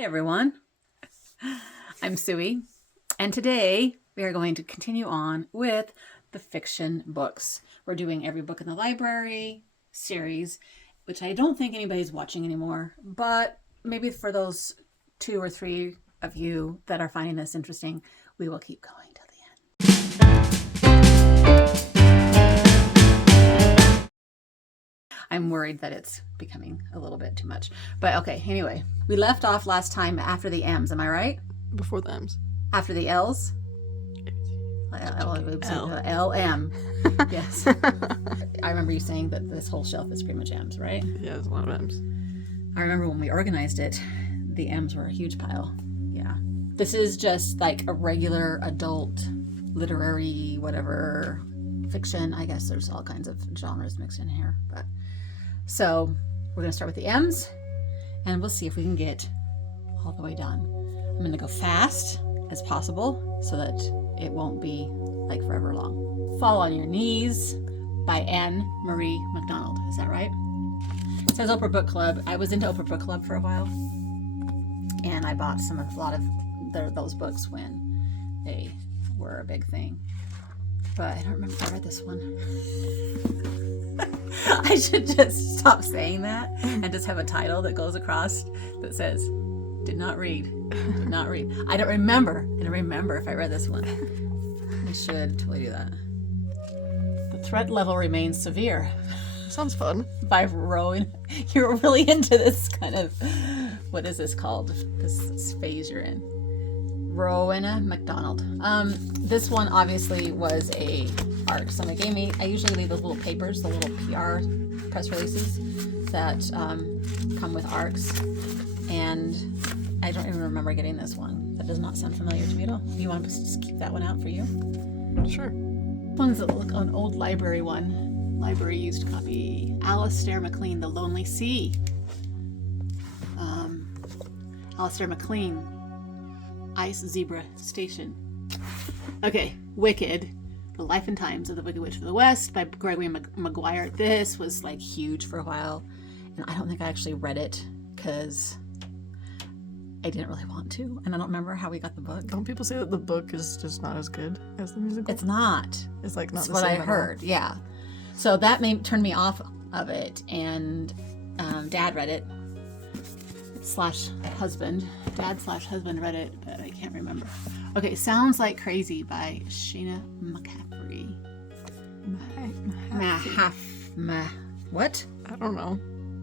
Hey everyone, I'm Suey, and today we are going to continue on with the fiction books. We're doing Every Book in the Library series, which I don't think anybody's watching anymore, but maybe for those 2 or 3 of you that are finding this interesting, we will keep going till the end. I'm worried that it's becoming a little bit too much. But okay, anyway. We left off last time after the M's, am I right? Before the M's. After the L's? L-M. Yes. I remember you saying that this whole shelf is pretty much M's, right? Yeah, there's a lot of M's. I remember when we organized it, the M's were a huge pile. Yeah. This is just like a regular adult literary whatever fiction. I guess there's all kinds of genres mixed in here, but so we're going to start with the M's, and we'll see if we can get all the way done. I'm going to go fast as possible so that it won't be like forever long. Fall on Your Knees by Anne Marie MacDonald. Is that right? It says Oprah Book Club. I was into Oprah Book Club for a while, and I bought a lot of those books when they were a big thing. But I don't remember if I read this one. I should just stop saying that and just have a title that goes across that says, did not read. Did not read. I don't remember if I read this one. I should totally do that. The threat level remains severe. Sounds fun. By Rowan. You're really into this kind of, what is this called? This phase you're in. Rowena MacDonald. This one obviously was a ARC. Somebody gave me, I usually leave those little papers, the little PR press releases that come with ARCs. And I don't even remember getting this one. That does not sound familiar to me at all. Do you want to just keep that one out for you? Sure. One's that look an old library one. Library used copy. Alistair MacLean, The Lonely Sea. Alistair MacLean, Ice Zebra Station. Okay, Wicked, The Life and Times of the Wicked Witch of the West by Gregory Maguire. This was like huge for a while, and I don't think I actually read it because I didn't really want to, and I don't remember how we got the book. Don't people say that the book is just not as good as the musical? It's not. It's like not That's the what same I heard. Yeah. So that turned me off of it, and Dad read it. /husband. Dad/husband read it, but I can't remember. Okay, Sounds Like Crazy by Sheena McCaffrey. What? I don't know.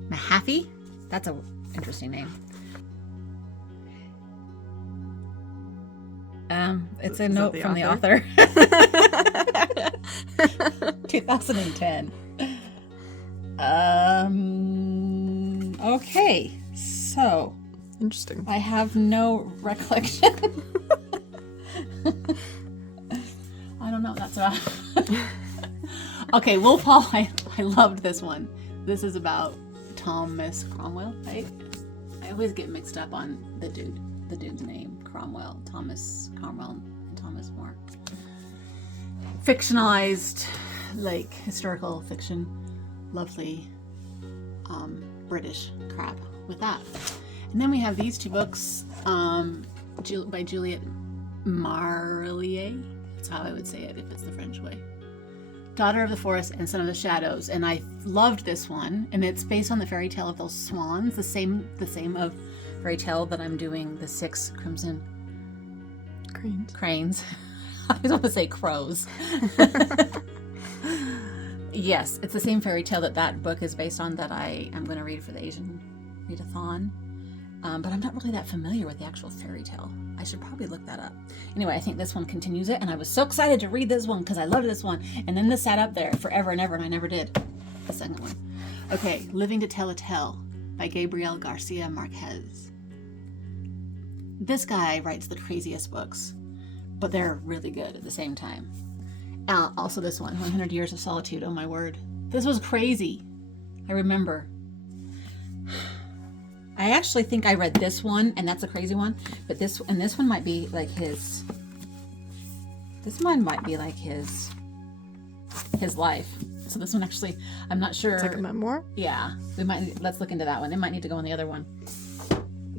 Mahaffey? That's an interesting name. It's a note from the author. 2010. Okay, so Interesting. I have no recollection. I don't know what that's about. Okay, Wolf Hall. I loved this one. This is about Thomas Cromwell, right? I always get mixed up on the dude's name, Cromwell, Thomas Cromwell, and Thomas More. Fictionalized, like historical fiction, lovely British crap with that. And then we have these 2 books by Juliette Marlier. That's how I would say it if it's the French way. Daughter of the Forest and Son of the Shadows. And I loved this one, and it's based on the fairy tale of those swans, the same of fairy tale that I'm doing, the 6 Crimson Cranes. I was going to say crows. Yes, it's the same fairy tale that book is based on that I am going to read for the Asian readathon. But I'm not really that familiar with the actual fairy tale. I should probably look that up. Anyway, I think this one continues it, and I was so excited to read this one because I loved this one. And then this sat up there forever and ever, and I never did the second one. Okay, Living to Tell a Tale by Gabriel Garcia Marquez. This guy writes the craziest books, but they're really good at the same time. Also this one, 100 Years of Solitude. Oh my word. This was crazy. I remember. I actually think I read this one, and that's a crazy one, but this one might be like his life. So this one actually, I'm not sure. It's like a memoir? Yeah. Let's look into that one. It might need to go on the other one.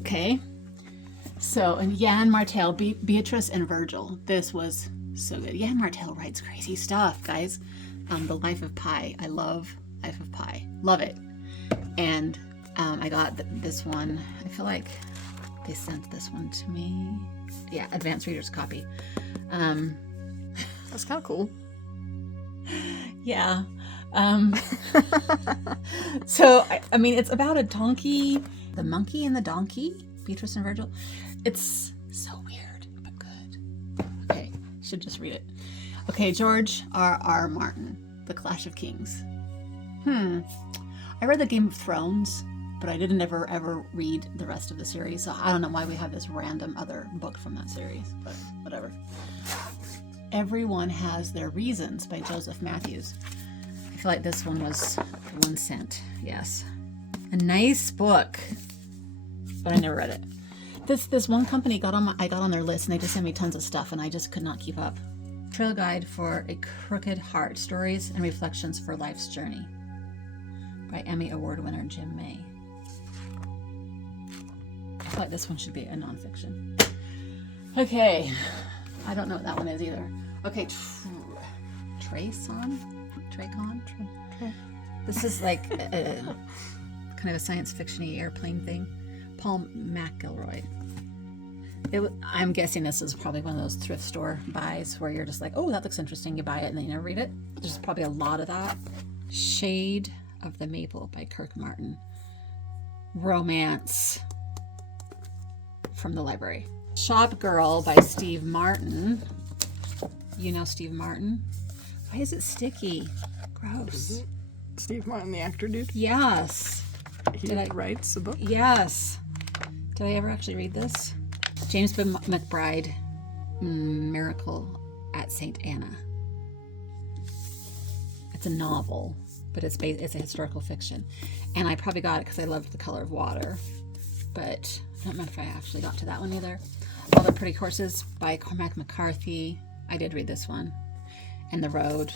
Okay. So, and Jan Martel, Beatrice and Virgil. This was so good. Jan Martel writes crazy stuff, guys. The Life of Pi. I love Life of Pi. Love it. And I got this one. I feel like they sent this one to me. Yeah, advanced reader's copy. That's kind of cool. Yeah. So, I mean, it's about a donkey, the monkey and the donkey, Beatrice and Virgil. It's so weird, but good. Okay, should just read it. Okay, George R. Martin, The Clash of Kings. I read the Game of Thrones, but I didn't ever read the rest of the series, so I don't know why we have this random other book from that series, but whatever. Everyone Has Their Reasons by Joseph Matthews. I feel like this one was 1 cent. Yes. A nice book, but I never read it. This one company I got on their list, and they just sent me tons of stuff, and I just could not keep up. Trail Guide for a Crooked Heart, Stories and Reflections for Life's Journey by Emmy Award winner Jim May. I feel like this one should be a nonfiction. Okay. I don't know what that one is either. Okay, Traycon? This is like a kind of a science fiction-y airplane thing. Paul McElroy. I'm guessing this is probably one of those thrift store buys where you're just like, oh, that looks interesting. You buy it and then you never read it. There's probably a lot of that. Shade of the Maple by Kirk Martin. Romance from the library. Shop Girl by Steve Martin. You know Steve Martin? Why is it sticky? Gross. Steve Martin, the actor, dude? Yes. He writes a book? Yes. Did I ever actually read this? James B. McBride, Miracle at St. Anna. It's a novel, but it's a historical fiction. And I probably got it because I loved The Color of Water. But I don't remember if I actually got to that one either. All the Pretty Horses by Cormac McCarthy. I did read this one. And The Road.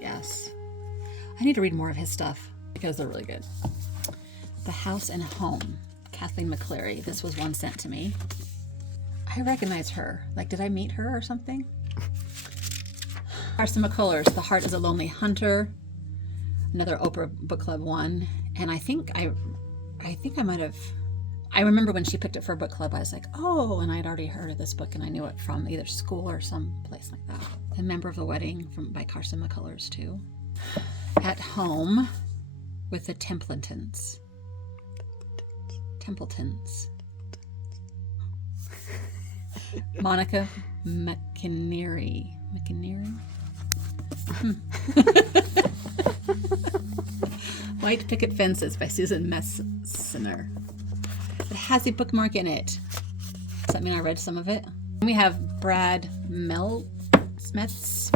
Yes. I need to read more of his stuff because they're really good. The House and Home, Kathleen McCleary. This was 1 cent to me. I recognize her. Like, did I meet her or something? Carson McCullers, The Heart is a Lonely Hunter. Another Oprah Book Club one. And I think I might have... I remember when she picked it for a book club, I was like, oh, and I'd already heard of this book, and I knew it from either school or some place like that. The Member of the Wedding by Carson McCullers, too. At Home with the Templetons. Monica McInerney. White Picket Fences by Susan Messner. It has a bookmark in it. Does that mean I read some of it? And we have Brad Meltzer's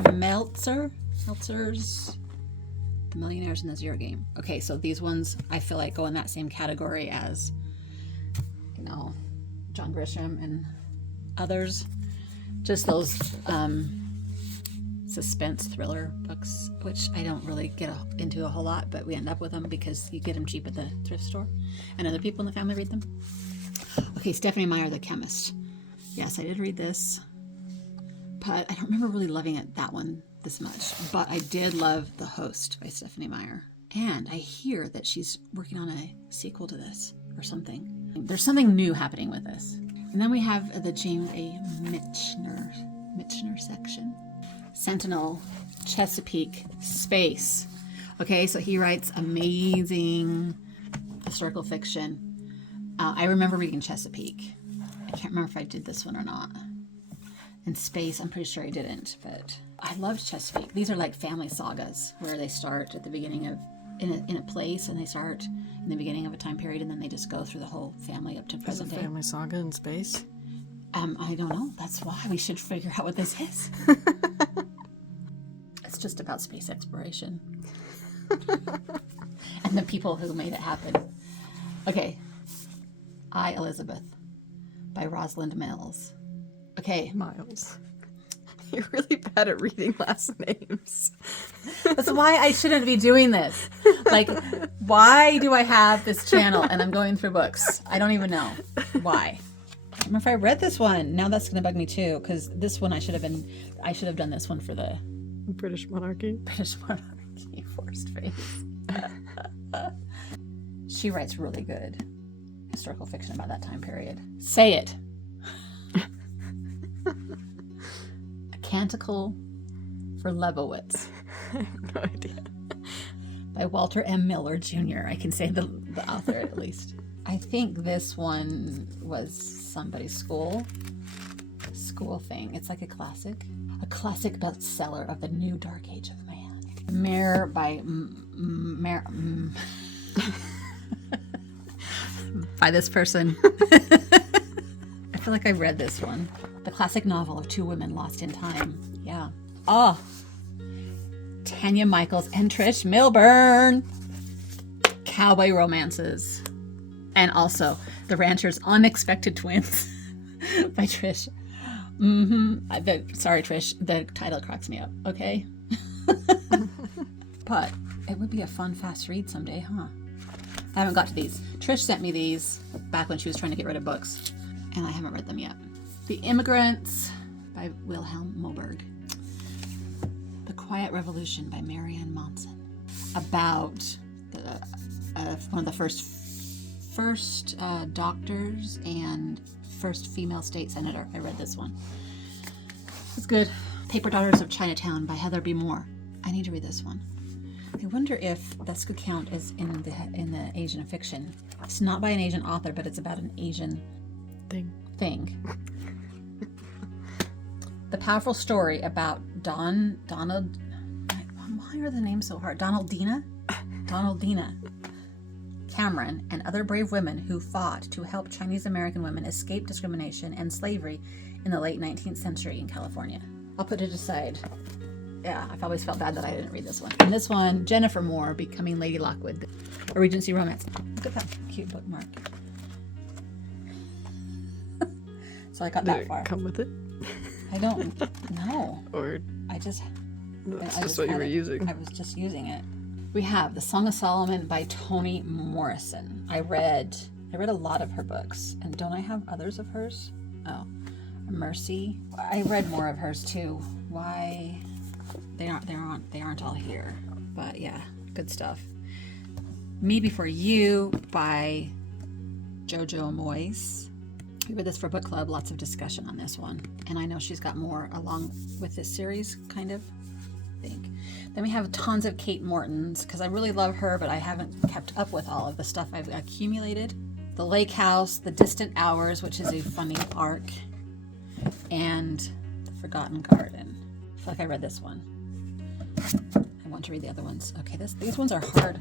The Millionaires in the Zero Game. Okay, so these ones I feel like go in that same category as, you know, John Grisham and others. Just those suspense thriller books, which I don't really get into a whole lot, but we end up with them because you get them cheap at the thrift store and other people in the family read them. Okay, Stephanie Meyer, The Chemist. Yes, I did read this, but I don't remember really loving it, that one, this much. But I did love The Host by Stephanie Meyer. And I hear that she's working on a sequel to this or something. There's something new happening with this. And then we have the James A. Michener section. Sentinel, Chesapeake, Space. Okay, so he writes amazing historical fiction. I remember reading Chesapeake. I can't remember if I did this one or not. And Space, I'm pretty sure I didn't, but I loved Chesapeake. These are like family sagas where they start at the beginning of, in a place, and they start in the beginning of a time period, and then they just go through the whole family up to present day. There's a family saga in space? I don't know. That's why we should figure out what this is. It's just about space exploration. And the people who made it happen. Okay. I, Elizabeth by Rosalind Mills. Okay. Miles. You're really bad at reading last names. That's why I shouldn't be doing this. Like, why do I have this channel and I'm going through books? I don't even know why. remember if I read this one. Now that's gonna bug me too, because this one I should have done this one for the British monarchy. British monarchy. Forced face. She writes really good historical fiction about that time period. Say it. A Canticle for Lebowitz. I have no idea. By Walter M. Miller Jr. I can say the author at least. I think this one was somebody's school thing. It's like a classic bestseller of the new dark age of man. Mare by by this person. I feel like I read this one. The classic novel of two women lost in time. Yeah. Oh, Tanya Michaels and Trish Milburn. Cowboy romances. And also The Rancher's Unexpected Twins by Trish. Sorry, Trish. The title cracks me up. Okay. But it would be a fun, fast read someday, huh? I haven't got to these. Trish sent me these back when she was trying to get rid of books, and I haven't read them yet. The Immigrants by Wilhelm Moberg. The Quiet Revolution by Marianne Monson. About one of the first doctors and first female state senator. I read this one. It's good. Paper Daughters of Chinatown by Heather B. Moore. I need to read this one. I wonder if this could count as in the Asian fiction. It's not by an Asian author, but it's about an Asian thing. The powerful story about Donald. Why are the names so hard? Donaldina Cameron and other brave women who fought to help Chinese American women escape discrimination and slavery in the late 19th century in California. I'll put it aside. Yeah, I've always felt bad that I didn't read this one. And this one, Jennifer Moore, Becoming Lady Lockwood, a Regency romance. Look at that cute bookmark. So I got Did that it far. come with it? I don't know. Or That's just what you were using. I was just using it. We have The Song of Solomon by Toni Morrison. I read a lot of her books. And don't I have others of hers? Oh, Mercy. I read more of hers too. Why? They aren't all here. But yeah, good stuff. Me Before You by Jojo Moyes. We read this for book club. Lots of discussion on this one. And I know she's got more along with this series, kind of. I think. Then we have tons of Kate Morton's, because I really love her, but I haven't kept up with all of the stuff I've accumulated. The Lake House, The Distant Hours, which is a funny arc, and The Forgotten Garden. I feel like I read this one. I want to read the other ones. Okay, these ones are hard.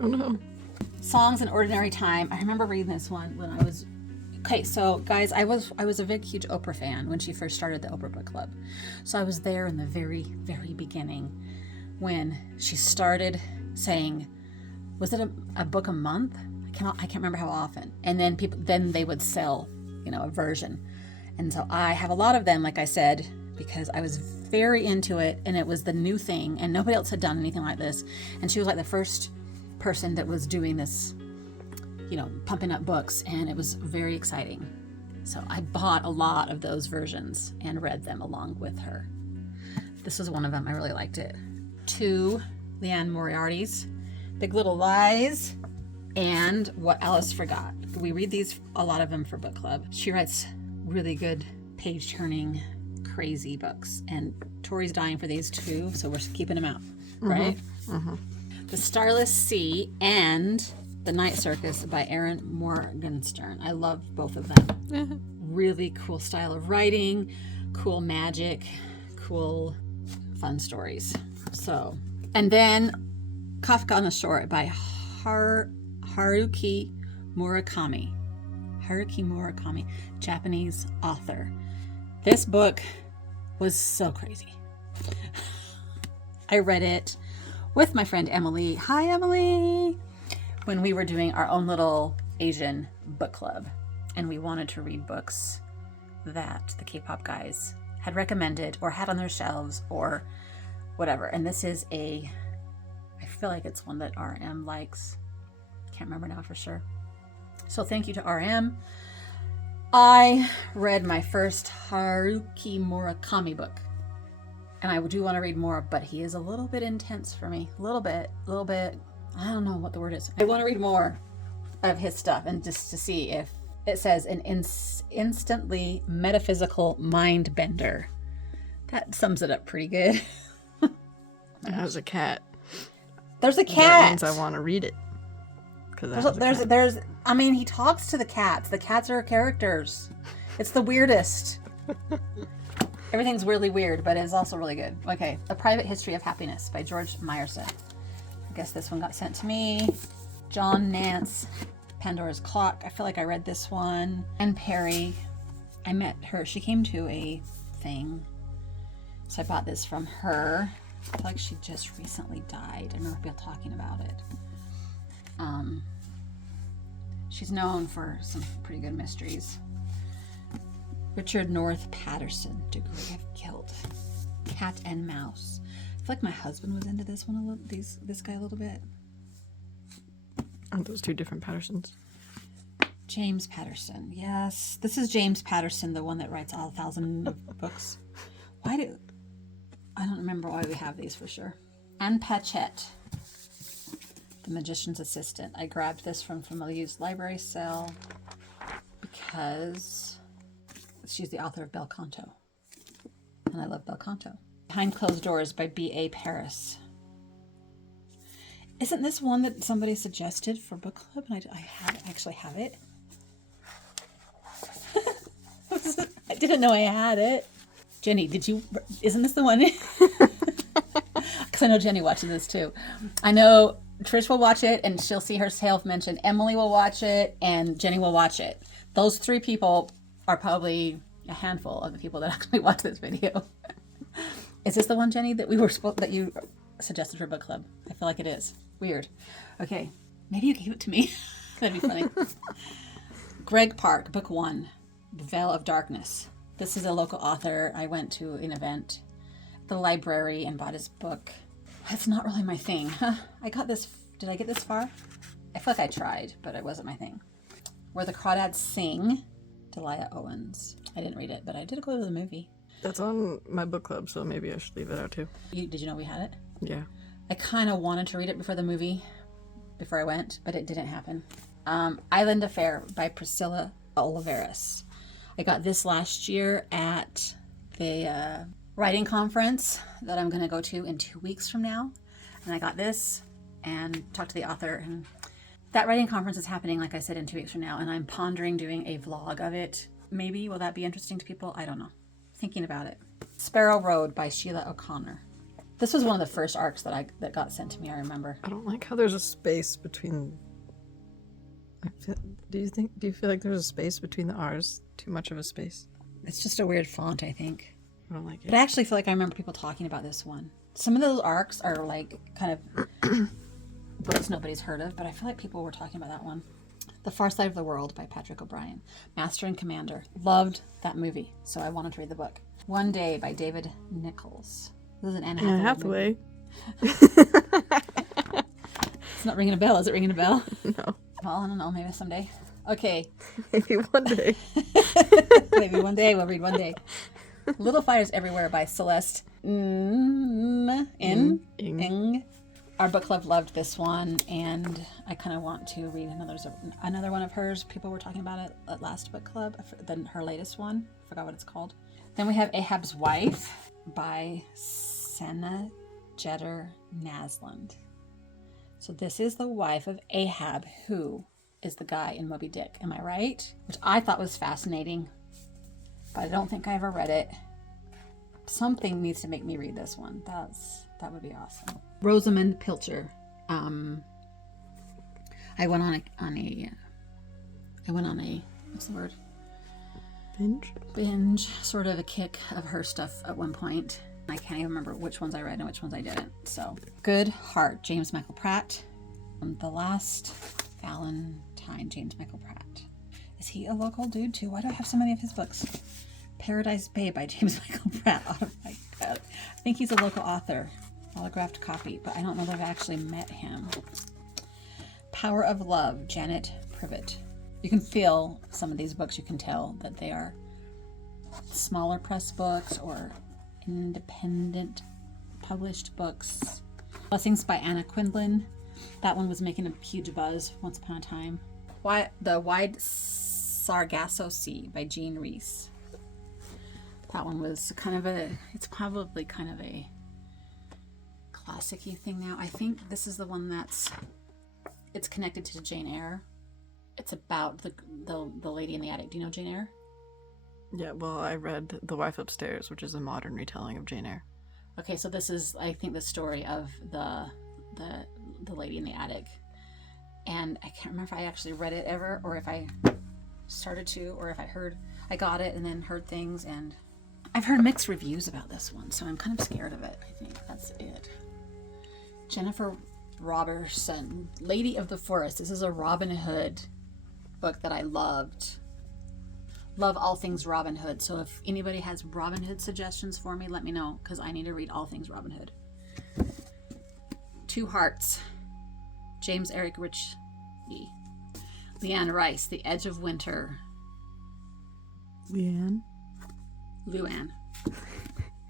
Oh no. Songs in Ordinary Time. I remember reading this one when I was... Okay, so guys, I was a big, huge Oprah fan when she first started the Oprah Book Club. So I was there in the very, very beginning when she started saying, was it a book a month? I can't remember how often. And then they would sell, a version. And so I have a lot of them, like I said, because I was very into it and it was the new thing and nobody else had done anything like this. And she was like the first person that was doing this, pumping up books, and it was very exciting. So I bought a lot of those versions and read them along with her. This was one of them. I really liked it. 2 Leanne Moriarty's Big Little Lies and What Alice Forgot. We read a lot of them for book club. She writes really good page-turning, crazy books, and Tori's dying for these too, so we're keeping them out, right? Mm-hmm. The Starless Sea and The Night Circus by Erin Morgenstern. I love both of them. Really cool style of writing, cool magic, cool fun stories. So, and then Kafka on the Shore by Haruki Murakami. Haruki Murakami, Japanese author. This book was so crazy. I read it with my friend Emily. Hi, Emily! When we were doing our own little Asian book club, and we wanted to read books that the K-pop guys had recommended or had on their shelves or whatever. And this is I feel like it's one that RM likes. Can't remember now for sure. So thank you to RM. I read my first Haruki Murakami book. And I do want to read more, but he is a little bit intense for me. A little bit. I don't know what the word is. I want to read more of his stuff and just to see if it says an instantly metaphysical mind bender. That sums it up pretty good. There's a cat. There's a cat. That means I want to read it. There's I mean, he talks to the cats. The cats are characters. It's the weirdest. Everything's really weird, but it's also really good. Okay, A Private History of Happiness by George Meyerson. I guess this one got sent to me. John Nance, Pandora's Clock. I feel like I read this one. Anne Perry. I met her. She came to a thing. So I bought this from her. I feel like she just recently died. I remember people talking about it. She's known for some pretty good mysteries. Richard North Patterson, Degree of Guilt, Cat and Mouse. I feel like my husband was into this one a little. This guy a little bit. Aren't those two different Pattersons? James Patterson, yes. This is James Patterson, the one that writes all 1,000 books. I don't remember why we have these for sure. Anne Patchett, The Magician's Assistant. I grabbed this from a used library sale because she's the author of Bel Canto. And I love Bel Canto. Behind Closed Doors by B.A. Paris. Isn't this one that somebody suggested for book club? And I actually have it. I didn't know I had it. Jenny, isn't this the one? Because I know Jenny watches this too. I know Trish will watch it and she'll see herself mentioned. Emily will watch it and Jenny will watch it. Those three people are probably a handful of the people that actually watch this video. Is this the one, Jenny, that that you suggested for book club? I feel like it is. Weird. Okay, maybe you gave it to me. That'd be funny. Greg Park, book 1, The Veil of Darkness. This is a local author. I went to an event at the library and bought his book. That's not really my thing. I got this. Did I get this far? I feel like I tried, but it wasn't my thing. Where the Crawdads Sing, Delia Owens. I didn't read it, but I did go to the movie. That's on my book club, so maybe I should leave it out too. Did you know we had it? Yeah. I kind of wanted to read it before the movie, before I went, but it didn't happen. Island Affair by Priscilla Oliveris. I got this last year at the writing conference that I'm going to go to in 2 weeks from now. And I got this and talked to the author. And that writing conference is happening, like I said, in 2 weeks from now. And I'm pondering doing a vlog of it. Maybe, will that be interesting to people? I don't know. Thinking about it. Sparrow Road by Sheila O'Connor. This was one of the first arcs that got sent to me, I remember. I don't like how there's a space between... Do you feel like there's a space between the R's? Too much of a space? It's just a weird font, I think. I don't like it. But I actually feel like I remember people talking about this one. Some of those arcs are like kind of books nobody's heard of, but I feel like people were talking about that one. The Far Side of the World by Patrick O'Brien. Master and Commander. Loved that movie, so I wanted to read the book. One Day by David Nichols. This is an Anne Hathaway. It's not ringing a bell. Is it ringing a bell? No. Well, I don't know. Maybe someday. Okay. Maybe one day. Maybe one day. We'll read one day. Little Fires Everywhere by Celeste Ng. Our book club loved this one, and I kind of want to read another one of hers. People were talking about it at last book club. Then her latest one. I forgot what it's called. Then we have Ahab's Wife by Senna Jeter Nasland. So this is the wife of Ahab, who is the guy in Moby Dick. Am I right? Which I thought was fascinating, but I don't think I ever read it. Something needs to make me read this one. That would be awesome. Rosamund Pilcher. I went on a what's the word? Binge, sort of a kick of her stuff at one point. I can't even remember which ones I read and which ones I didn't. So, Good Heart, James Michael Pratt. The Last Valentine, James Michael Pratt. Is he a local dude too? Why do I have so many of his books? Paradise Bay by James Michael Pratt. Oh my God. I think he's a local author. Autographed copy, but I don't know that I've actually met him. Power of Love, Janet Privet. You can feel some of these books, you can tell that they are smaller press books or independent published books. Blessings by Anna Quindlen. That one was making a huge buzz once upon a time. The Wide Sargasso Sea by Jean Reese. That one was it's probably kind of a classic-y thing now. I think this is the one it's connected to Jane Eyre. It's about the lady in the attic. Do you know Jane Eyre? Yeah, well, I read The Wife Upstairs, which is a modern retelling of Jane Eyre. Okay, so this is, I think, the story of the lady in the attic. And I can't remember if I actually read it ever, or if I started to, or if I got it and then heard things. And I've heard mixed reviews about this one, so I'm kind of scared of it. I think that's it. Jennifer Robertson, Lady of the Forest. This is a Robin Hood book that I loved. Love all things Robin Hood. So if anybody has Robin Hood suggestions for me, let me know, because I need to read all things Robin Hood. Two Hearts, James Eric Ritchie. Leanne Rice, The Edge of Winter. Luann.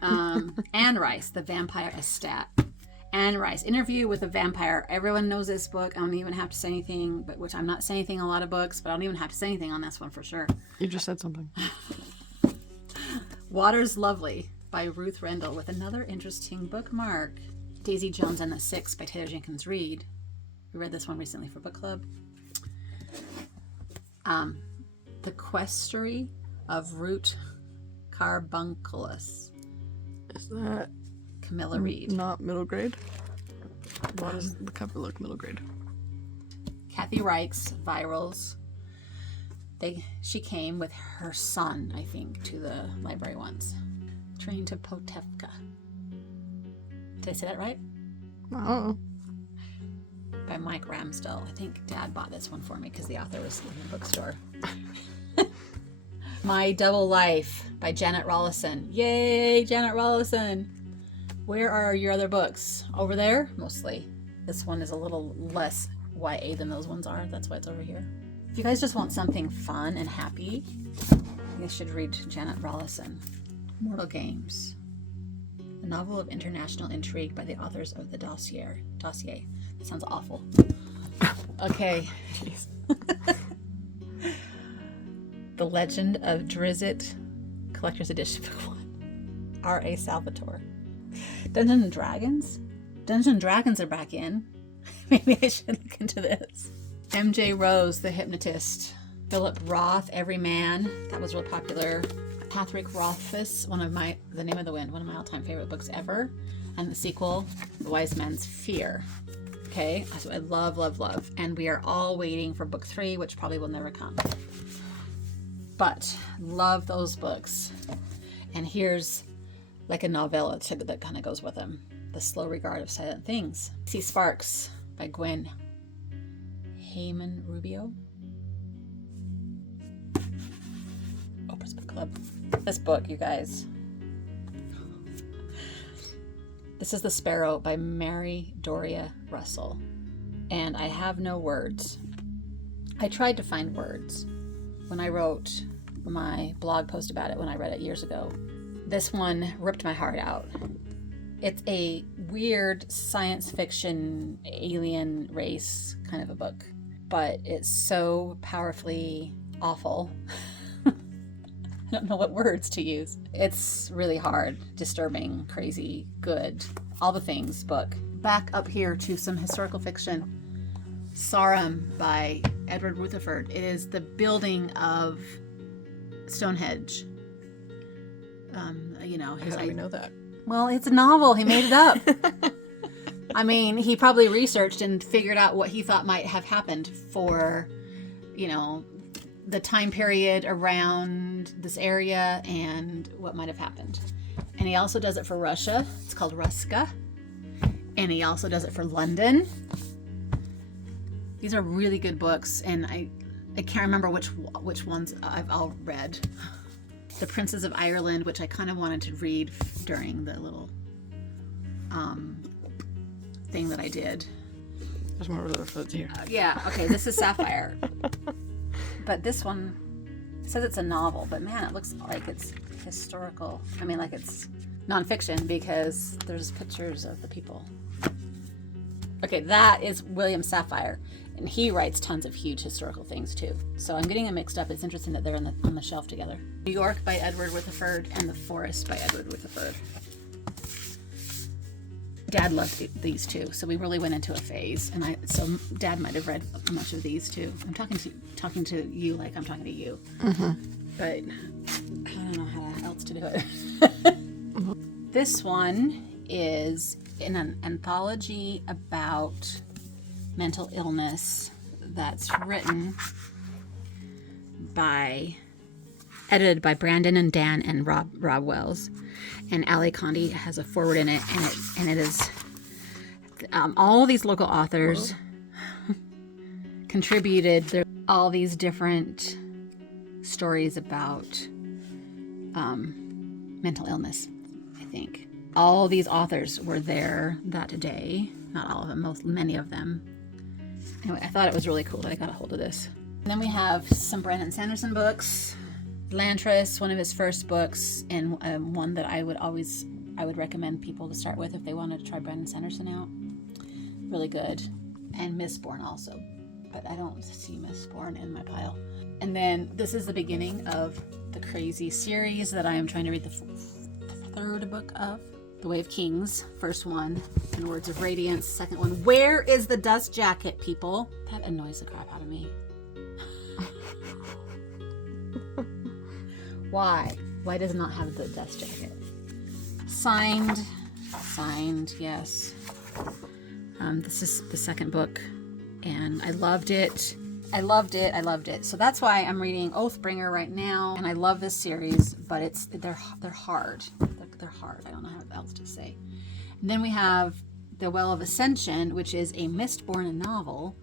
Anne Rice, The Vampire Estate. Anne Rice, Interview with a Vampire. Everyone knows this book. I don't even have to say anything, which I'm not saying anything on a lot of books, but I don't even have to say anything on this one for sure. You just said something. Water's Lovely by Ruth Rendell, with another interesting bookmark. Daisy Jones and the Six by Taylor Jenkins Reid. We read this one recently for book club. The Questory of Root Carbunculus. Is that Camilla Reed. Not middle grade? Why does the cover look middle grade? Kathy Reich's Virals. She came with her son, I think, to the library once. Train to Potevka. Did I say that right? Oh. By Mike Ramsdell. I think Dad bought this one for me because the author was in the bookstore. My Double Life by Janet Rollison. Yay, Janet Rollison! Where are your other books? Over there? Mostly. This one is a little less YA than those ones are. That's why it's over here. If you guys just want something fun and happy, you should read Janet Rollison. Mortal Games. A novel of international intrigue by the authors of The Dossier. That sounds awful. Okay. The Legend of Drizzt, Collector's Edition, Book 1. R.A. Salvatore. Dungeons and Dragons? Dungeons and Dragons are back in. Maybe I should look into this. M.J. Rose, The Hypnotist. Philip Roth, Every Man. That was real popular. Patrick Rothfuss, The Name of the Wind, one of my all-time favorite books ever. And the sequel, The Wise Man's Fear. Okay, that's what I love, love, love. And we are all waiting for book 3, which probably will never come. But love those books. And here's like a novella that kind of goes with them. The Slow Regard of Silent Things. C. Sparks by Gwen Heyman Rubio. Oprah's Book Club. This book, you guys. This is The Sparrow by Mary Doria Russell. And I have no words. I tried to find words when I wrote my blog post about it when I read it years ago. This one ripped my heart out. It's a weird science fiction alien race kind of a book, but it's so powerfully awful. I don't know what words to use. It's really hard, disturbing, crazy, good, all the things book. Back up here to some historical fiction. Sarum by Edward Rutherford. It is the building of Stonehenge. How do we know that? Well, it's a novel. He made it up. I mean, he probably researched and figured out what he thought might have happened for, the time period around this area and what might have happened. And he also does it for Russia. It's called Ruska. And he also does it for London. These are really good books, and I can't remember which ones I've all read. The Princes of Ireland, which I kind of wanted to read during the little thing that I did. There's more Rutherfords here. Yeah, okay, this is Sapphire But this one says it's a novel, but man, it looks like it's historical. I mean, like it's nonfiction because there's pictures of the people. Okay, that is William Safire, and he writes tons of huge historical things too. So I'm getting them mixed up. It's interesting that they're on the shelf together. New York by Edward Rutherford and The Forest by Edward Rutherford. Dad loved these too, so we really went into a phase, and so Dad might have read much of these too. I'm talking to you like I'm talking to you, but I don't know how else to do it. This one is in an anthology about mental illness that's edited by Brandon and Dan and Rob Wells, and Ali Condi has a forward in it, and it is all these local authors contributed all these different stories about mental illness. I think all these authors were there that day. Not all of them, many of them. Anyway, I thought it was really cool that I got a hold of this. And then we have some Brandon Sanderson books. Lantris, one of his first books, and one that I would recommend people to start with if they wanted to try Brandon Sanderson out. Really good. And Mistborn also, but I don't see Mistborn in my pile. And then this is the beginning of the crazy series that I am trying to read the third book of. The Way of Kings, first one, and Words of Radiance, second one. Where is the dust jacket, people? That annoys the crap out of me. Why? Why does it not have the dust jacket? Signed, yes. This is the second book, and I loved it. I loved it. So that's why I'm reading Oathbringer right now, and I love this series, but they're hard. They're hard. I don't know how else to say. And then we have The Well of Ascension, which is a Mistborn novel.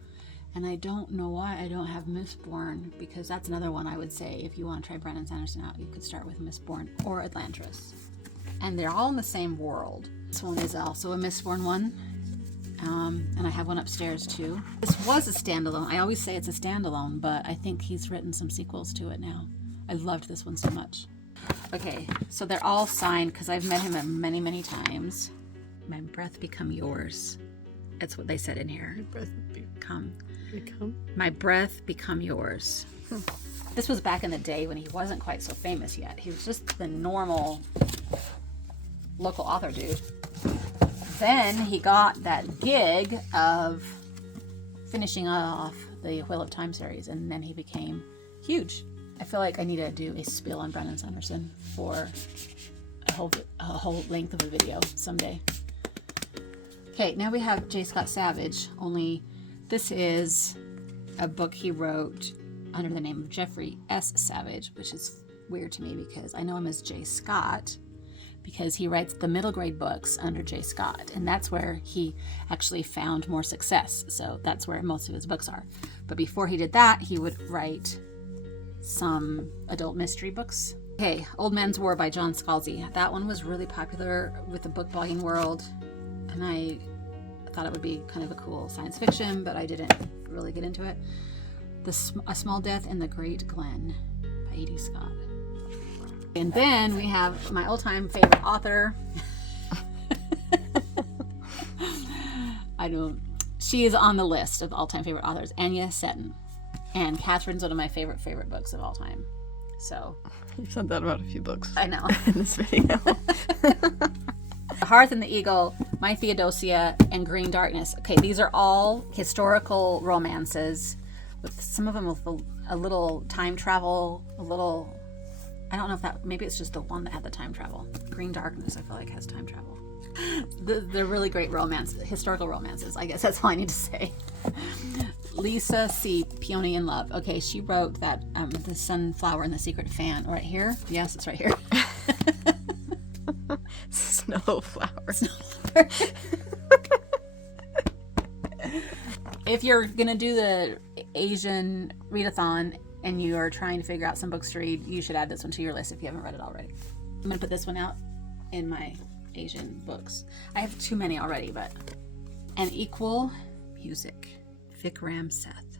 And I don't know why I don't have Mistborn, because that's another one I would say if you want to try Brandon Sanderson out, you could start with Mistborn or Atlantis. And they're all in the same world. This one is also a Mistborn one. And I have one upstairs too. This was a standalone. I always say it's a standalone, but I think he's written some sequels to it now. I loved this one so much. Okay, so they're all signed because I've met him many, many times. My breath become yours. That's what they said in here. My breath become yours. This was back in the day when he wasn't quite so famous yet. He was just the normal local author dude. Then he got that gig of finishing off the Wheel of Time series, and then he became huge. I feel like I need to do a spiel on Brandon Sanderson for a whole length of a video someday. Okay, now we have J. Scott Savage, only this is a book he wrote under the name of Jeffrey S. Savage, which is weird to me because I know him as J. Scott because he writes the middle grade books under J. Scott, and that's where he actually found more success. So that's where most of his books are. But before he did that, he would write some adult mystery books. Okay, Old Man's War by John Scalzi. That one was really popular with the book blogging world, and I thought it would be kind of a cool science fiction, but I didn't really get into it. A Small Death in the Great Glen by E.D. Scott. And then we have my all-time favorite author. She is on the list of all-time favorite authors, Anya Seton. And Catherine's one of my favorite books of all time. So you've said that about a few books. I know. In this video. The Hearth and the Eagle, My Theodosia, and Green Darkness. Okay, these are all historical romances, with some of them with a little time travel, I don't know if maybe it's just the one that had the time travel. Green Darkness, I feel like, has time travel. They're really great historical romances. I guess that's all I need to say. Lisa C. Peony in Love. Okay, she wrote that The Sunflower and the Secret Fan. Right here? Yes, it's right here. Snowflower. If you're going to do the Asian readathon and you are trying to figure out some books to read, you should add this one to your list if you haven't read it already. I'm going to put this one out in my Asian books. I have too many already, but... And Equal Music. Vikram Seth.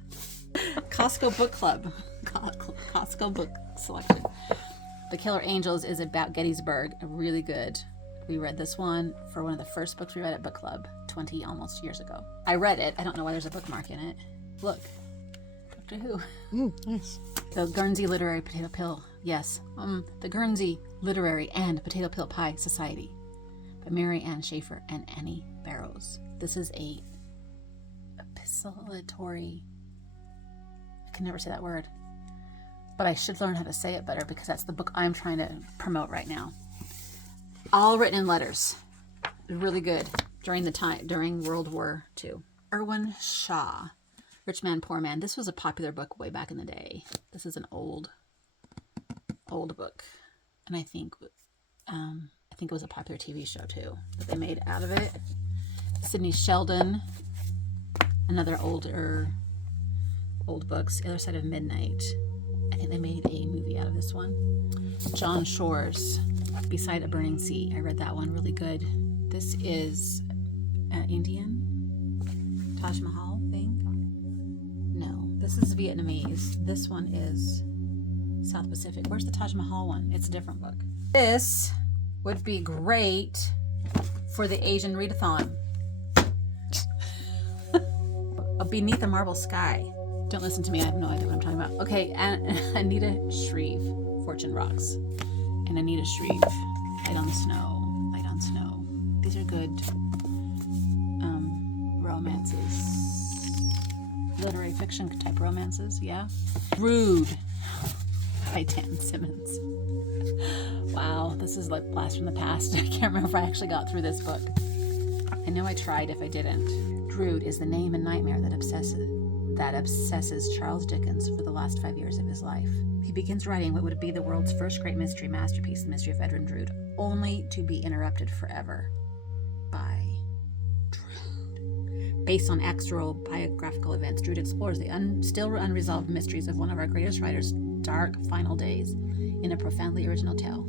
Costco Book Club. Costco book selection. The Killer Angels is about Gettysburg. Really good. We read this one for one of the first books we read at book club 20 almost years ago. I read it. I don't know why there's a bookmark in it. Look. Doctor Who. Nice. The Guernsey Literary Potato Pill. Yes. The Guernsey Literary and Potato Pill Pie Society by Mary Ann Schaefer and Annie Barrows. This is a epistolatory. I can never say that word. But I should learn how to say it better because that's the book I'm trying to promote right now. All written in letters. Really good during World War II. Irwin Shaw, Rich Man, Poor Man. This was a popular book way back in the day. This is an old book, and I think it was a popular TV show too that they made out of it. Sidney Sheldon, another old books. The Other Side of Midnight. I think they made a movie out of this one. John Shore's Beside a Burning Sea. I read that one. Really good. This is Indian Taj Mahal thing. No, this is Vietnamese. This one is South Pacific. Where's the Taj Mahal one? It's a different book. This would be great for the Asian readathon. Beneath a Marble Sky. Don't listen to me. I have no idea what I'm talking about. Okay, Anita Shreve, Fortune Rocks. And Anita Shreve, Light on Snow. Light on Snow. These are good romances. Literary fiction type romances, yeah. Rude by Dan Simmons. Wow, this is like blast from the past. I can't remember if I actually got through this book. I know I tried if I didn't. Drood is the name and nightmare that obsesses Charles Dickens for the last 5 years of his life. He begins writing what would be the world's first great mystery masterpiece, The Mystery of Edwin Drood, only to be interrupted forever by Drood. Based on actual biographical events, Drood explores the still unresolved mysteries of one of our greatest writers' dark final days in a profoundly original tale.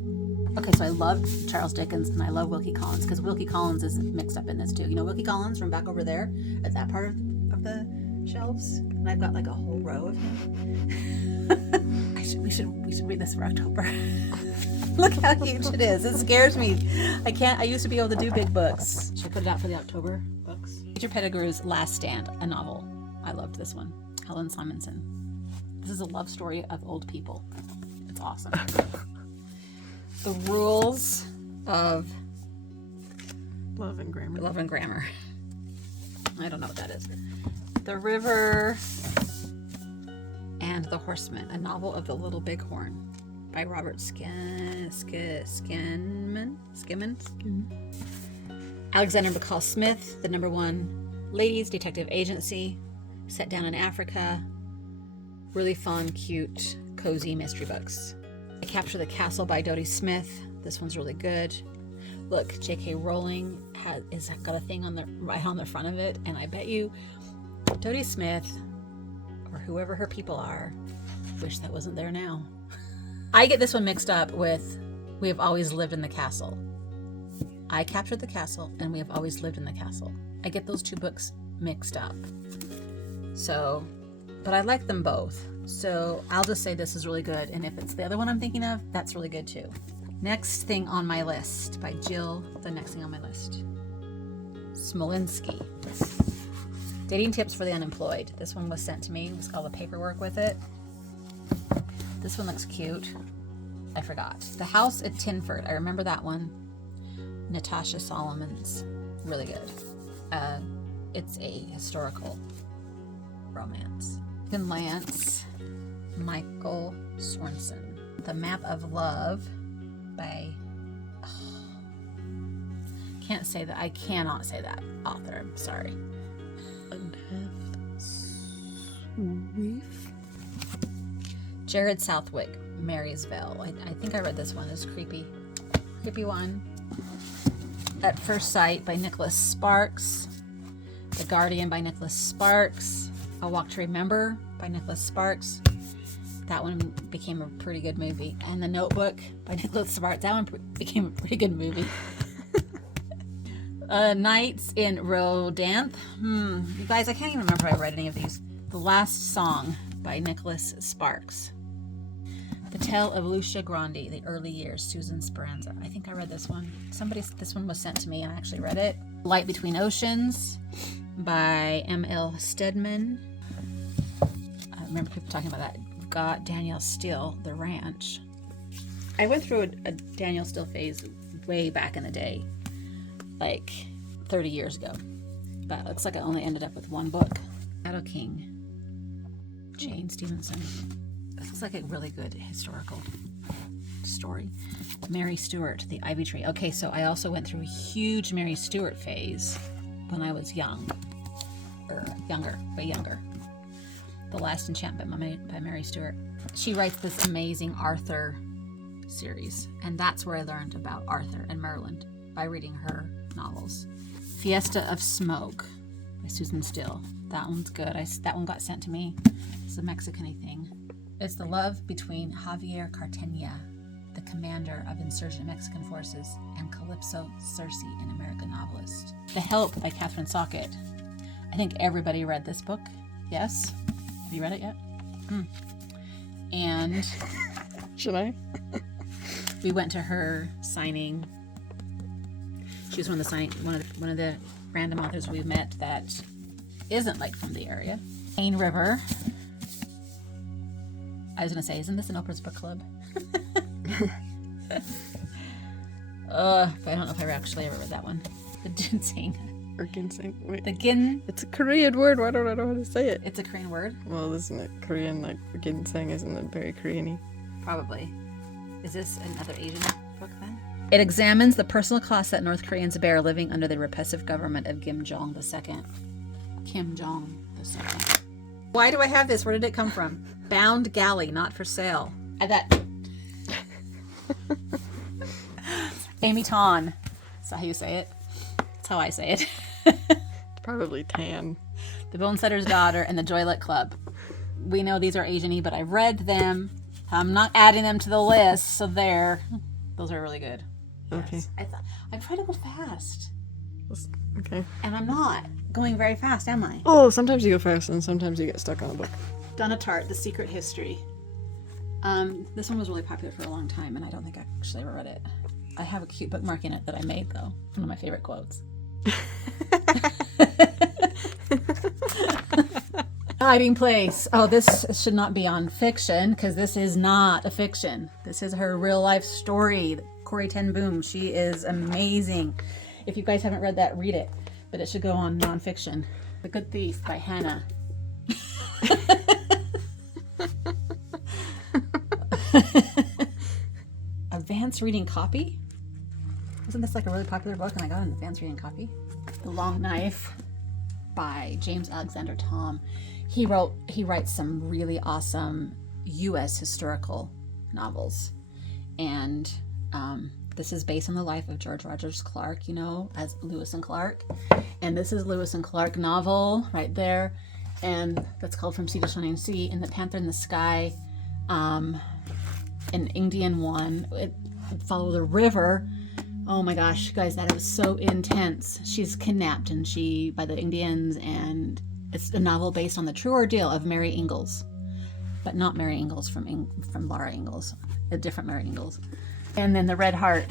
Okay, so I love Charles Dickens and I love Wilkie Collins because Wilkie Collins is mixed up in this too. You know Wilkie Collins from back over there at that part of the shelves, and I've got like a whole row of him. We should read this for October. Look how huge it is. It scares me. I used to be able to do big books. Should I put it out for the October books? Major Pettigrew's Last Stand, a novel. I loved this one. Helen Simonson. This is a love story of old people. It's awesome. The Rules of Love and Grammar. Love and Grammar. I don't know what that is. The River and the Horseman, a novel of the Little Bighorn by Robert Skimman. Alexander McCall Smith, the #1 ladies detective agency, set down in Africa. Really fun, cute, cozy mystery books. I Capture the Castle by Dodie Smith. This one's really good. Look, J.K. Rowling has got a thing right on the front of it, and I bet you Dodie Smith, or whoever her people are, wish that wasn't there now. I get this one mixed up with We Have Always Lived in the Castle. I Captured the Castle and We Have Always Lived in the Castle. I get those two books mixed up. So, but I like them both. So I'll just say this is really good. And if it's the other one I'm thinking of, that's really good too. Next thing on my list by Jill, the next thing on my list. Smolinski. Dating Tips for the Unemployed. This one was sent to me. It was called The Paperwork with it. This one looks cute. I forgot. The House at Tinford. I remember that one. Natasha Solomon's. Really good. It's a historical romance. Then Lance. Michael Sorensen. The Map of Love by... can't say that. I cannot say that author. I'm sorry. Jared Southwick, Marysville. I think I read this one. It's creepy one. At First Sight by Nicholas Sparks. The Guardian by Nicholas Sparks. A Walk to Remember by Nicholas Sparks. That one became a pretty good movie. And The Notebook by Nicholas Sparks. That one became a pretty good movie. Nights in Rodanthe. You guys, I can't even remember if I read any of these. The Last Song by Nicholas Sparks. The Tale of Lucia Grandi, The Early Years, Susan Speranza. I think I read this one. This one was sent to me and I actually read it. Light Between Oceans by M.L. Stedman. I remember people talking about that. We've got Danielle Steele, The Ranch. I went through a Danielle Steele phase way back in the day, like 30 years ago. But it looks like I only ended up with one book. Shadow King, Jane Stevenson. This looks like a really good historical story. Mary Stuart, The Ivy Tree. Okay, so I also went through a huge Mary Stuart phase when I was young, or younger, way younger. The Last Enchantment by Mary Stuart. She writes this amazing Arthur series, and that's where I learned about Arthur and Merlin, by reading her novels. Fiesta of Smoke by Susan Steele. That one's good. That one got sent to me. It's a Mexican-y thing. It's the love between Javier Cartenia, the commander of insurgent Mexican forces, and Calypso Circe, an American novelist. The Help by Catherine Socket. I think everybody read this book. Yes? Have you read it yet? And Should I? we went to her signing. She was one of the random authors we've met that isn't like from the area. Main River. I was gonna say, isn't this an Oprah's book club? But I don't know if I actually ever read that one. The Ginseng. Or ginseng. Wait. The Gin. It's a Korean word. Why don't I know how to say it? It's a Korean word? Well, isn't it Korean? Like ginseng, isn't it very Korean-y? Probably. Is this another Asian book then? It examines the personal costs that North Koreans bear living under the repressive government of Kim Jong II. Kim Jong II. Why do I have this? Where did it come from? Bound Galley, Not for Sale. Amy Tan. Is that how you say it? That's how I say it. It's probably tan. The Bonesetter's Daughter and the Joylet Club. We know these are Asian-y, but I've read them. I'm not adding them to the list, so there. Those are really good. Okay. Yes. I try to go fast. Okay. And I'm not going very fast, am I? Oh, sometimes you go fast and sometimes you get stuck on a book. Donna Tartt, The Secret History. This one was really popular for a long time, and I don't think I actually ever read it. I have a cute bookmark in it that I made, though. One of my favorite quotes. Hiding Place. Oh, this should not be on fiction, because this is not a fiction. This is her real life story. Corrie ten Boom. She is amazing. If you guys haven't read that, read it. But it should go on nonfiction. The Good Thief by Hannah. Advanced reading copy? Wasn't this like a really popular book and I got an advanced reading copy? The Long Knife by James Alexander Thom. He writes some really awesome U.S. historical novels. And this is based on the life of George Rogers Clark, you know, as Lewis and Clark. And this is Lewis and Clark novel right there. And that's called From Sea to Shining Sea. And The Panther in the Sky, an Indian one. It Follow the River. Oh my gosh, guys, that is so intense. She's kidnapped by the Indians, and it's a novel based on the true ordeal of Mary Ingalls, but not Mary Ingalls from Laura Ingalls, a different Mary Ingalls. And then The Red Heart.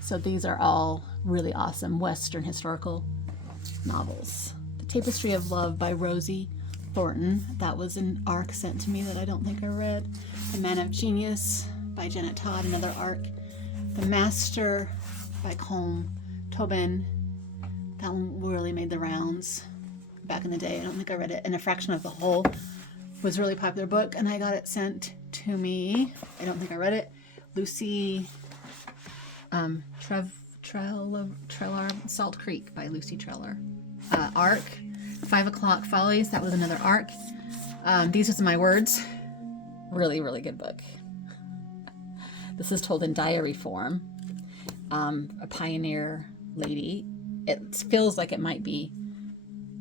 So these are all really awesome Western historical novels. The Tapestry of Love by Rosie Thornton. That was an ARC sent to me that I don't think I read. The Man of Genius by Janet Todd, another ARC. The Master by Colm Tobin. That one really made the rounds back in the day. I don't think I read it. And A Fraction of the Whole was a really popular book, and I got it sent to me. I don't think I read it. Lucy Treller, Salt Creek by Lucy Treller. ARC, 5 O'Clock Follies. That was another ARC. These Are My Words. Really, really good book. This is told in diary form. A pioneer lady. It feels like it might be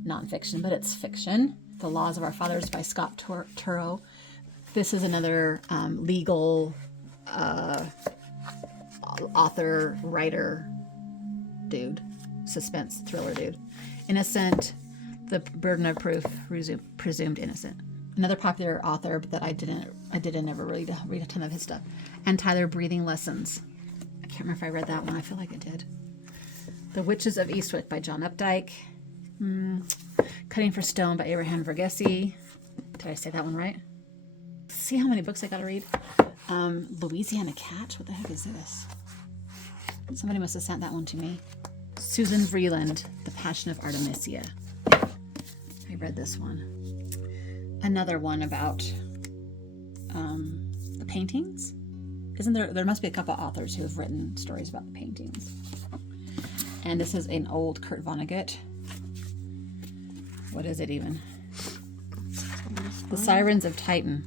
nonfiction, but it's fiction. The Laws of Our Fathers by Scott Turow. This is another legal author, writer dude. Suspense thriller dude. Innocent, The Burden of Proof, Presumed Innocent. Another popular author that I didn't I didn't ever really read a ton of his stuff. And Tyler, Breathing Lessons. I can't remember if I read that one. I feel like I did. The Witches of Eastwick by John Updike. Cutting for Stone by Abraham Verghese. Did I say that one right? See how many books I got to read? Louisiana Cat? What the heck is this? Somebody must have sent that one to me. Susan Vreeland, The Passion of Artemisia. I read this one. Another one about the paintings. Isn't there must be a couple authors who have written stories about the paintings. And this is an old Kurt Vonnegut. What is it even? The Sirens of Titan.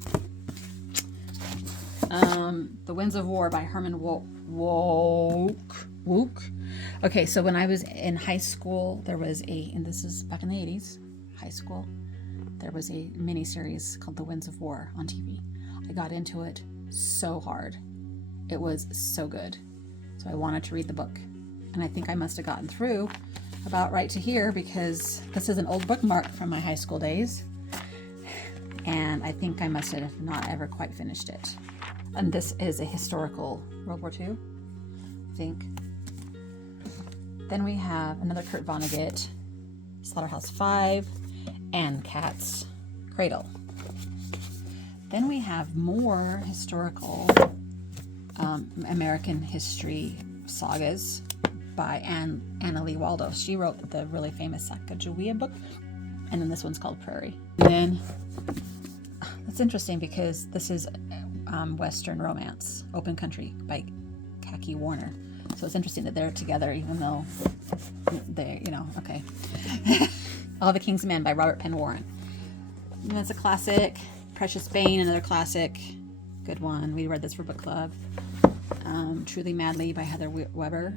The Winds of War by Herman Wouk. Okay, so when I was in high school, there was and this is back in the 80s, high school, there was a miniseries called The Winds of War on TV. I got into it so hard. It was so good. So I wanted to read the book. And I think I must have gotten through about right to here because this is an old bookmark from my high school days. And I think I must have not ever quite finished it. And this is a historical World War II, I think. Then we have another Kurt Vonnegut, Slaughterhouse-Five, and Cat's Cradle. Then we have more historical American history sagas by Anna Lee Waldo. She wrote the really famous Sacagawea book, and then this one's called Prairie. And then it's interesting because this is Western romance, Open Country by Khaki Warner. So it's interesting that they're together, even though they, okay. All the King's Men by Robert Penn Warren. And that's a classic. Precious Bane, another classic. Good one. We read this for book club. Truly Madly by Heather Weber.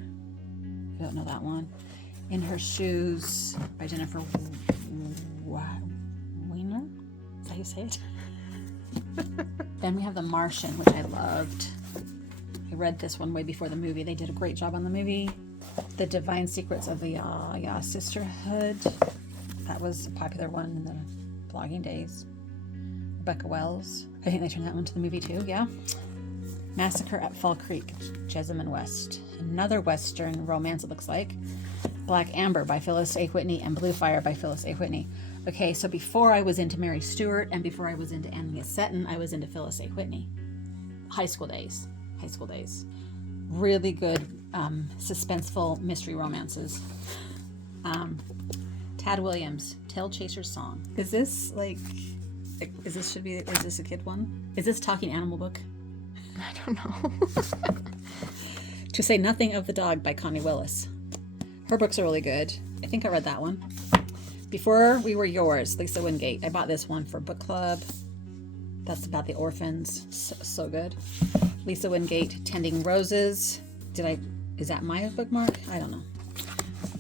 I don't know that one. In Her Shoes by Jennifer Weiner. Is that how you say it? Then we have The Martian, which I loved. I read this one way before the movie. They did a great job on the movie. The Divine Secrets of the Sisterhood. That was a popular one in the blogging days. Rebecca Wells. I think they turned that one to the movie too, yeah. Massacre at Fall Creek, Jessamine West. Another Western romance, it looks like. Black Amber by Phyllis A. Whitney and Blue Fire by Phyllis A. Whitney. Okay, so before I was into Mary Stewart and before I was into Annie Seton, I was into Phyllis A. Whitney. High school days. Really good suspenseful mystery romances. Tad Williams, Tail Chaser's Song. Is this a kid one? Is this Talking Animal book? I don't know. To Say Nothing of the Dog by Connie Willis. Her books are really good. I think I read that one. Before We Were Yours, Lisa Wingate. I bought this one for book club. That's about the orphans. So good. Lisa Wingate, Tending Roses. Is that my bookmark? I don't know.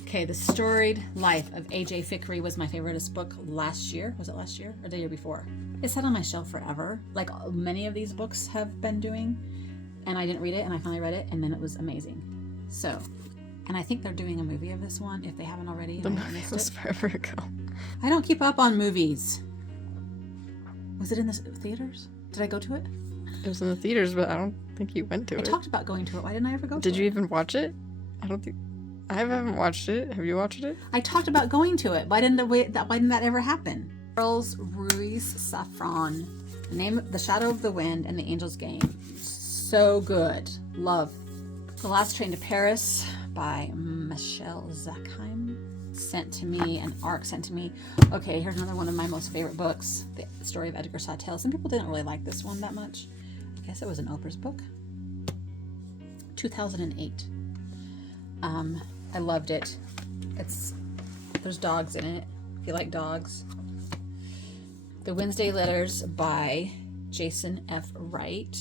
Okay, The Storied Life of A.J. Fickery was my favoriteest book last year. Was it last year or the year before? It sat on my shelf forever, like many of these books have been doing, and I didn't read it, and I finally read it, and then it was amazing. So, and I think they're doing a movie of this one, if they haven't already. The movie was forever ago. I don't keep up on movies. Was it in the theaters? Did I go to it? It was in the theaters, but I don't think you went to it. I talked about going to it. Why didn't I ever go to it? Did you even watch it? I haven't watched it. Have you watched it? I talked about going to it. Why didn't that ever happen? Charles Ruiz Safran, The Shadow of the Wind and the Angel's Game. So good. Love. The Last Train to Paris by Michelle Zackheim. Sent to me, an ARC sent to me. Okay, here's another one of my most favorite books, The Story of Edgar Sawtelle. Some people didn't really like this one that much. I guess it was an Oprah's book. 2008. I loved it. There's dogs in it, if you like dogs. The Wednesday Letters by Jason F. Wright.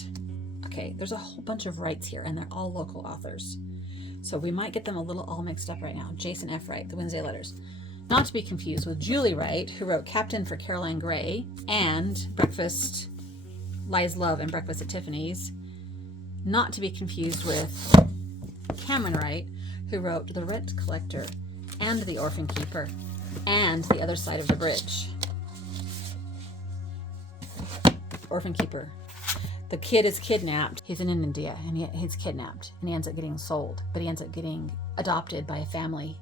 Okay, there's a whole bunch of Wrights here, and they're all local authors. So we might get them a little all mixed up right now. Jason F. Wright, The Wednesday Letters. Not to be confused with Julie Wright, who wrote Captain for Caroline Gray and Breakfast, Lies, Love, and Breakfast at Tiffany's. Not to be confused with Cameron Wright, who wrote The Rent Collector and The Orphan Keeper and The Other Side of the Bridge. Orphan Keeper. The kid is kidnapped. He's in India and he's kidnapped and he ends up getting sold, but he ends up getting adopted by a family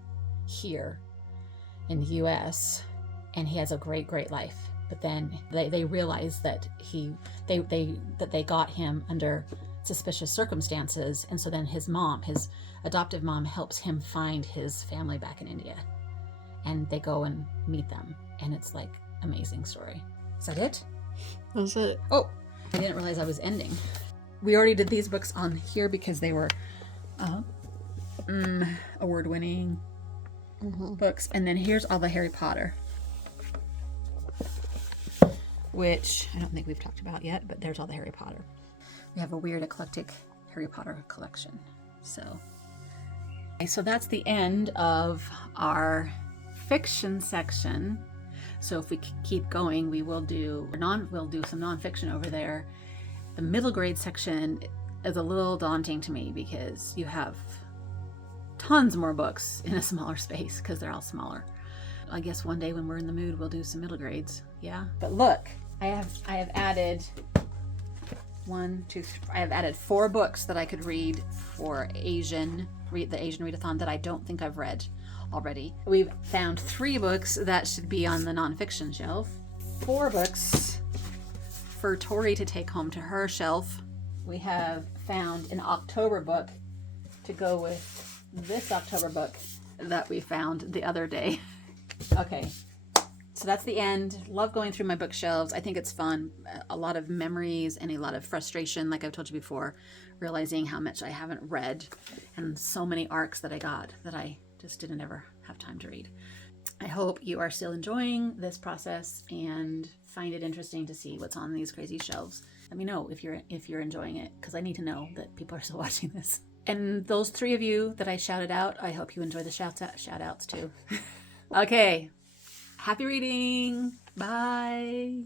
here in the US, and he has a great, great life. But then they realize that they got him under suspicious circumstances, and so then his adoptive mom, helps him find his family back in India, and they go and meet them, and it's like amazing story. Is that it? That's it. Oh, I didn't realize I was ending. We already did these books on here because they were award-winning books, and then here's all the Harry Potter, which I don't think we've talked about yet, but there's all the Harry Potter. We have a weird eclectic Harry Potter collection. So that's the end of our fiction section. So if we keep going, we'll do some nonfiction over there. The middle grade section is a little daunting to me because you have tons more books in a smaller space because they're all smaller. I guess one day when we're in the mood, we'll do some middle grades. Yeah. But look, I have added I have added 4 books that I could read for the Asian readathon that I don't think I've read already. We've found 3 books that should be on the nonfiction shelf, 4 books for Tori to take home to her shelf. We have found an October book to go with this October book that we found the other day. Okay. So that's the end. Love going through my bookshelves. I think it's fun. A lot of memories and a lot of frustration, like I've told you before, realizing how much I haven't read and so many arcs that I got that I just didn't ever have time to read. I hope you are still enjoying this process and find it interesting to see what's on these crazy shelves. Let me know if you're enjoying it, because I need to know that people are still watching this. And those 3 of you that I shouted out, I hope you enjoy the shout outs too. Okay. Happy reading. Bye.